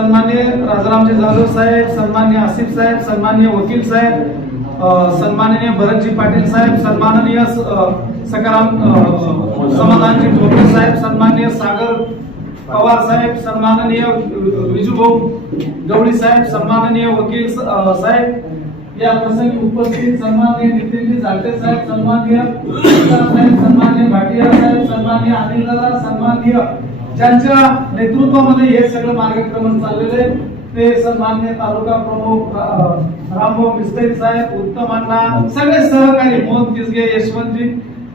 सन्मान्य राजारामजी जाधव साहेब, सन्मान्य आसिफ साहेब, सन्मान्य वकील साहेब, सन्माननीय भरतजी पाटील साहेब, सन्माननीय सकाराम समाधानजी ठोके साहेब, सन्मान्य सागर पवार साहेब, सन्माननीय विजूभाऊ गवळी साहेब, सन्माननीय वकील साहेब, या प्रसंगी उपस्थित सन्माननीय नितीनजी जाटे साहेब, सन्माननीय साहेब, सन्माननीय भाटिया साहेब, सन्माननीय अनिल दादा, सन्माननीय ज्यांच्या नेतृत्वामध्ये हे सगळं मार्गक्रमण चाललेले ते सन्माननीय तालुका प्रमुख रामभाऊ मिस्त्री साहेब, उत्तम अण्णा, सगळे सहकारी मोहन किसगे, यशवंतजी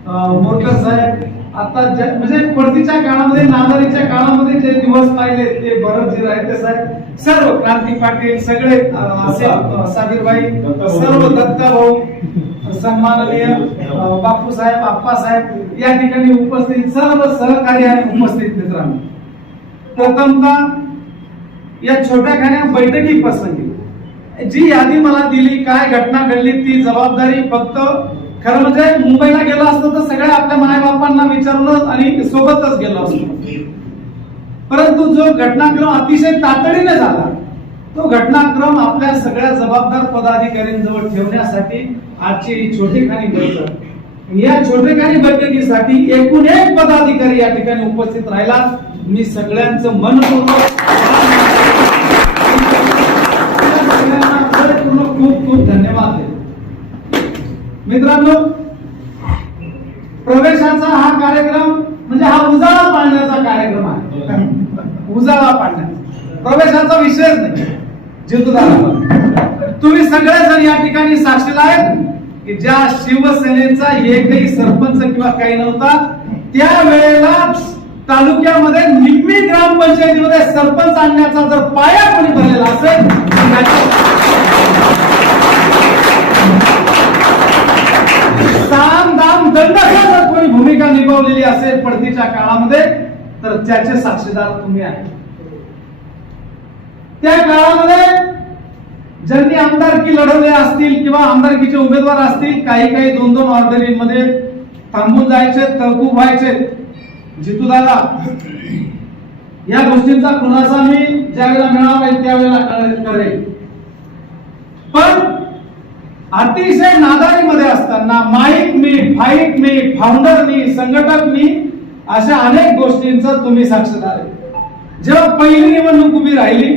मोरकर साहेब, आता म्हणजे पडतीच्या काळामध्ये नादारीच्या काळामध्ये जे दिवस पाहिले ते भरतजी रायते साहेब, सर्व क्रांती पाटील, सगळे असे साबीरबाई, सर्व दत्ता भाऊ, सन्माननीय बापू साहेब, आप्पा साहेब या ठिकाणी उपस्थित सर्व सहकारी आणि उपस्थित मित्रांनो, प्रथमतः या छोट्याखान्या बैठकी प्रसंगी जी यादी मला दिली, काय घटना घडली, ती जबाबदारी फक्त खरं म्हणजे मुंबईला गेलो असतो तर सगळ्या आपल्या मायबापांना विचारलं आणि सोबतच गेलो असतो, परंतु जो घटनाक्रम अतिशय तातडीने झाला तो घटनाक्रम आपल्या सगळ्या जबाबदार पदाधिकाऱ्यांजवळ ठेवण्यासाठी आजची ही छोटेखानी बैठक, या छोटेखानी बैठकीसाठी एकूण एक पदाधिकारी या ठिकाणी उपस्थित राहिला. मी सगळ्यांचं मनपूर्वक खूप खूप धन्यवाद देतो. मित्रांनो, प्रवेशाचा हा कार्यक्रम म्हणजे हा उजाळा पाडण्याचा कार्यक्रम आहे. उजाळा पाडण्याचा प्रवेशाचा विषयच नाही. जितूदारा तुम्ही सगळेजण या ठिकाणी साक्षीला आहेत की ज्या शिवसेनेचा एकही सरपंच किंवा काही नव्हता त्यावेळेला तालुक्यामध्ये निम्मी ग्रामपंचायतीमध्ये सरपंच आणण्याचा जर पाया कोणी भरलेला असेल, साम दाम दंडाची जर कोणी भूमिका निभावलेली असेल पडतीच्या काळामध्ये तर त्याचे साक्षीदार तुम्ही आहे. त्या काळामध्ये ज्यांनी आमदारकी लढवले असतील किंवा आमदारकीचे उमेदवार असतील, काही काही 2-2 ऑर्डरीमध्ये थांबून जायचे, तहकूब व्हायचे. जितूदादा या गोष्टींचा खुलासा मी ज्यावेळेला मिळाला त्यावेळेला करेल, पण अतिशय नादारीमध्ये असताना माईक मी, फाईट मी, फाउंडर मी, संघटक मी, अशा अनेक गोष्टींचा तुम्ही साक्षीदार आहे. जेव्हा पहिली निवडणूक उभी राहिली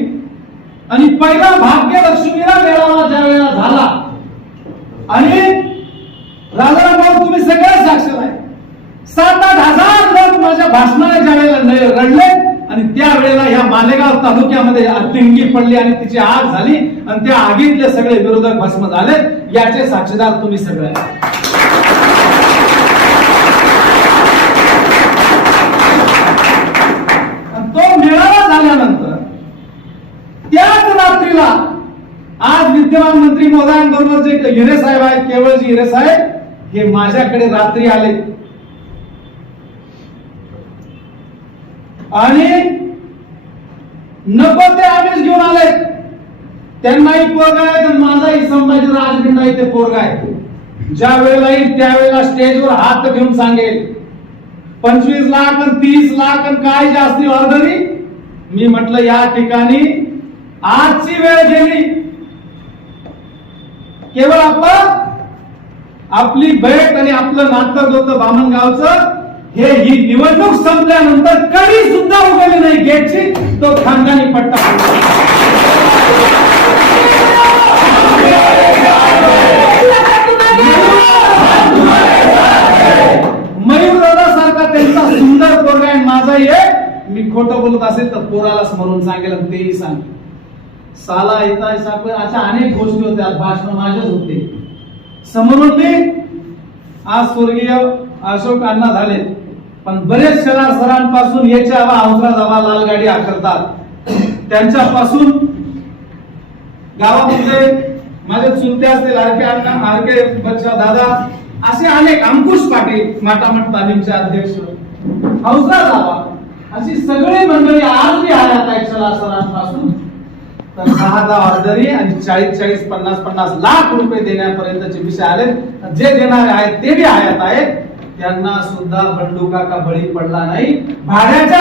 आणि पहिला भाग्यलक्ष्मीला मेळावा ज्या वेळेला झाला आणि राजाराम तुम्ही सगळे साक्षीदार आहे. 7-8 हजार लोक माझ्या भाषणाने ज्या वेळेला रडले आणि त्यावेळेला या मालेगाव तालुक्यामध्ये अग्निंगी पडली आणि तिची आग झाली आणि त्या आगीतले सगळे विरोधक भस्म झाले, याचे साक्षीदार तुम्ही सगळे. तो मेळावा झाल्यानंतर त्याच रात्रीला आज विद्यमान मंत्री महोदयांबरोबर जे हिरे साहेब आहेत, केवळजी हिरे साहेब, हे माझ्याकडे रात्री आले आणि नको ते आम्हीच घेऊन आले. त्यांनाही पोरगा आहे तर माझाही संभाजी राजगुंडा इथे पोरगा आहे. ज्या वेळेला येईल त्यावेळेला स्टेजवर हात घेऊन सांगेल 25 लाख आणि 30 लाख आणि काय जास्ती ऑर्डरी. मी म्हटलं या ठिकाणी आजची वेळ गेली, केवळ आपण आपली भेट आणि आपलं नातं होतं बामणगावचं, हे ही निवडणूक संपल्यानंतर कधी सुद्धा उघडली नाही गेटची, तो खानदानी पट्टा. मयूर दादा सारखा त्यांचा सुंदर पोरगा आहे माझाही आहे. मी खोटं बोलत असेल तर पोराला स्मरून सांगेल आणि तेही सांग. साला येता साखर अशा अनेक गोष्टी होत्या, भाषण माझेच होते. समोरून मी आज स्वर्गीय अशोक अण्णा झाले, पण बरेच शरार सरांपासून याच्या हवा जावा लाल गाडी आकारतात, त्यांच्यापासून गावामध्ये माझे चुलते असतील आरके अण्णा, आरके बच्चा दादा, असे अनेक, अंकुश पाटील माटामट तालीमचे अध्यक्ष, हौसला जावा, अशी सगळी मंडळी आज बी आल्यात आहेत शरार सरांपासून. तर 6 ऑर्डरी आणि 40-40, 50-50 लाख रुपये देण्यापर्यंतचे विषय आले. जे देणारे आहेत ते बी आयात आहेत. त्यांना सुद्धा बंडू काका बळी पडला नाही. भाड्याच्या